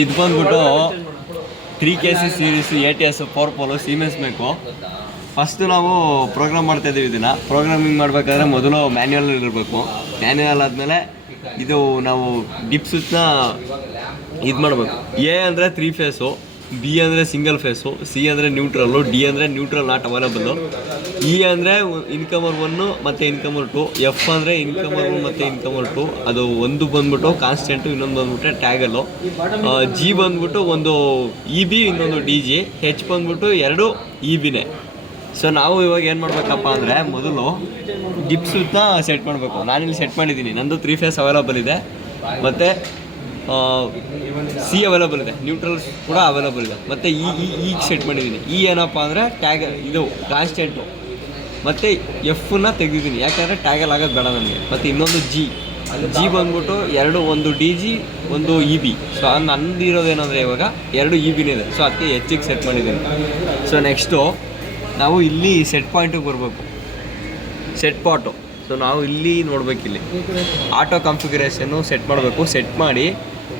ಇದು ಬಂದ್ಬಿಟ್ಟು 3KC series ATS power ಪೋಲು siemens ಬೇಕು. ಫಸ್ಟು ನಾವು ಪ್ರೋಗ್ರಾಮ್ ಮಾಡ್ತಾಯಿದ್ದೀವಿ. ಇದನ್ನು ಪ್ರೋಗ್ರಾಮಿಂಗ್ ಮಾಡಬೇಕಾದ್ರೆ ಮೊದಲು ಮ್ಯಾನ್ಯುವಲ್ ಇರಬೇಕು. ಮ್ಯಾನ್ಯುವಲ್ ಆದಮೇಲೆ ಇದು ನಾವು ಡಿಪ್ ಸ್ವಿಚ್ನ ಇದು ಮಾಡಬೇಕು. A ಅಂದರೆ 3 ಫೇಸು, B ಅಂದರೆ ಸಿಂಗಲ್ ಫೇಸು, C ಅಂದರೆ ನ್ಯೂಟ್ರಲ್ಲು, D ಅಂದರೆ ನ್ಯೂಟ್ರಲ್ ನಾಟ್ ಅವೈಲಬಲ್ಲು, E ಅಂದರೆ ಇನ್ಕಮರ್ 1 ಮತ್ತು ಇನ್ಕಮರ್ 2, F ಅಂದರೆ ಇನ್ಕಮರ್ 1 ಮತ್ತು ಇನ್ಕಮರ್ 2. ಅದು ಒಂದು ಬಂದ್ಬಿಟ್ಟು ಕಾನ್ಸ್ಟೆಂಟು, ಇನ್ನೊಂದು ಬಂದ್ಬಿಟ್ಟು ಟ್ಯಾಗಲ್ಲು. G ಬಂದ್ಬಿಟ್ಟು ಒಂದು EB, ಇನ್ನೊಂದು DG. H ಬಂದ್ಬಿಟ್ಟು 2 EBನೇ. ಸೊ ನಾವು ಇವಾಗ ಏನು ಮಾಡಬೇಕಪ್ಪ ಅಂದರೆ ಮೊದಲು ಡಿಪ್ ಸ್ವಿಚ್ನ ಸೆಟ್ ಮಾಡಬೇಕು. ನಾನಿಲ್ಲಿ ಸೆಟ್ ಮಾಡಿದ್ದೀನಿ. ನಂದು 3 ಫೇಸ್ ಅವೈಲಬಲ್ ಇದೆ ಮತ್ತು C ಅವೈಲಬಲ್ ಇದೆ, ನ್ಯೂಟ್ರಲ್ಸ್ ಕೂಡ ಅವೈಲಬಲ್ ಇದೆ. ಮತ್ತು ಈಗ ಸೆಟ್ ಮಾಡಿದ್ದೀನಿ. ಏನಪ್ಪ ಅಂದರೆ ಟ್ಯಾಗ್ ಇದು ಕಾನ್ಸ್ಟೆಂಟು ಮತ್ತು Fನ ತೆಗೆದಿದ್ದೀನಿ, ಯಾಕಂದರೆ ಟ್ಯಾಗಲ್ ಆಗೋದು ಬೇಡ ನನಗೆ. ಮತ್ತು ಇನ್ನೊಂದು G ಬಂದ್ಬಿಟ್ಟು 2, ಒಂದು DG, ಒಂದು EB. ಸೊ ನಂದು ಇರೋದೇನೆಂದರೆ ಇವಾಗ 2 EBನೇ ಇದೆ. ಸೊ ಅದಕ್ಕೆ ಹೆಚ್ಚಿಗೆ ಸೆಟ್ ಮಾಡಿದ್ದೀನಿ. ಸೊ ನೆಕ್ಸ್ಟು ನಾವು ಇಲ್ಲಿ ಸೆಟ್ ಪಾಯಿಂಟಿಗೆ ಬರಬೇಕು, ಸೆಟ್ ಪಾಟು. ಸೊ ನಾವು ಇಲ್ಲಿ ನೋಡಬೇಕಿಲ್ಲಿ ಆಟೋ ಕಾನ್ಫಿಗರೇಷನ್ನು ಸೆಟ್ ಮಾಡಬೇಕು. ಸೆಟ್ ಮಾಡಿ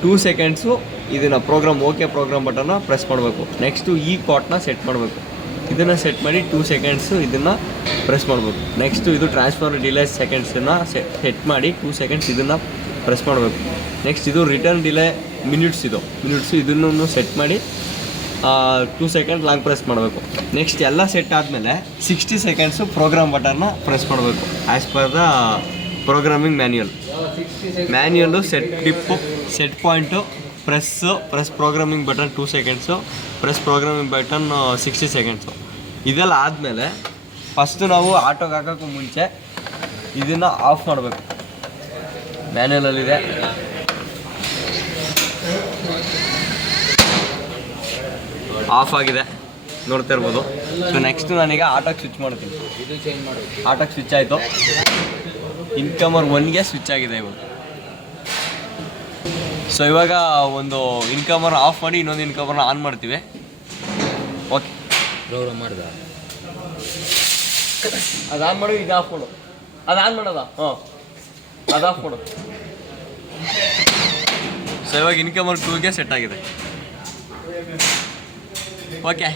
2 ಸೆಕೆಂಡ್ಸು ಇದನ್ನು ಪ್ರೋಗ್ರಾಮ್ ಪ್ರೋಗ್ರಾಮ್ ಬಟನ್ನ ಪ್ರೆಸ್ ಮಾಡಬೇಕು. ನೆಕ್ಸ್ಟು ಈ ಪಾಟ್ನ ಸೆಟ್ ಮಾಡಬೇಕು. ಇದನ್ನು ಸೆಟ್ ಮಾಡಿ 2 ಸೆಕೆಂಡ್ಸು ಇದನ್ನು ಪ್ರೆಸ್ ಮಾಡಬೇಕು. ನೆಕ್ಸ್ಟು ಇದು ಟ್ರಾನ್ಸ್ಫರ್ ಡಿಲೇ ಸೆಕೆಂಡ್ಸನ್ನು ಸೆಟ್ ಮಾಡಿ 2 ಸೆಕೆಂಡ್ಸ್ ಇದನ್ನು ಪ್ರೆಸ್ ಮಾಡಬೇಕು. ನೆಕ್ಸ್ಟ್ ಇದು ರಿಟರ್ನ್ ಡಿಲೇ ಮಿನಿಟ್ಸು ಇದನ್ನು ಸೆಟ್ ಮಾಡಿ 2 ಸೆಕೆಂಡ್ ಲಾಂಗ್ ಪ್ರೆಸ್ ಮಾಡಬೇಕು. ನೆಕ್ಸ್ಟ್ ಎಲ್ಲ ಸೆಟ್ ಆದಮೇಲೆ 60 ಸೆಕೆಂಡ್ಸು ಪ್ರೋಗ್ರಾಮ್ ಬಟನ್ನ ಪ್ರೆಸ್ ಮಾಡಬೇಕು as per the programming manual. Set dip, set point, press programming button 2 seconds, press programming button 60 seconds. ಇದೆಲ್ಲ ಆದಮೇಲೆ ಫಸ್ಟು ನಾವು ಆಟೋಗೆ ಹಾಕೋಕ್ಕೂ ಮುಂಚೆ ಇದನ್ನು ಆಫ್ ಮಾಡಬೇಕು. ಮ್ಯಾನ್ಯುಯಲಲ್ಲಿದೆ, ಆಫ್ ಆಗಿದೆ, ನೋಡ್ತಾ ಇರ್ಬೋದು. ಸೊ ನೆಕ್ಸ್ಟು ನಾನೀಗ ಆಟೋಗೆ ಸ್ವಿಚ್ ಮಾಡ್ತೀನಿ. ಆಟೋಗೆ ಸ್ವಿಚ್ ಆಯಿತು. ಇನ್ಕಮರ್ 1ಗೆ ಸ್ವಿಚ್ ಆಗಿದೆ ಇವಾಗ. ಸೊ ಇವಾಗ ಒಂದು ಇನ್ಕಮರ್ ಆಫ್ ಮಾಡಿ ಇನ್ನೊಂದು ಇನ್ಕಮರ್ನ ಆನ್ ಮಾಡ್ತೀವಿ. ಓಕೆ, ಪ್ರೋಗ್ರಾಮ್ ಮಾಡ್ದ ಅದು ಆನ್ ಮಾಡು, ಇದು ಆಫ್ ಮಾಡು. ಅದು ಆನ್ ಮಾಡೋದ? ಅದು ಆಫ್ ಮಾಡು. ಸೊ ಇವಾಗ ಇನ್ಕಮರ್ 2ಗೆ ಸೆಟ್ ಆಗಿದೆ. ಓಕೆ.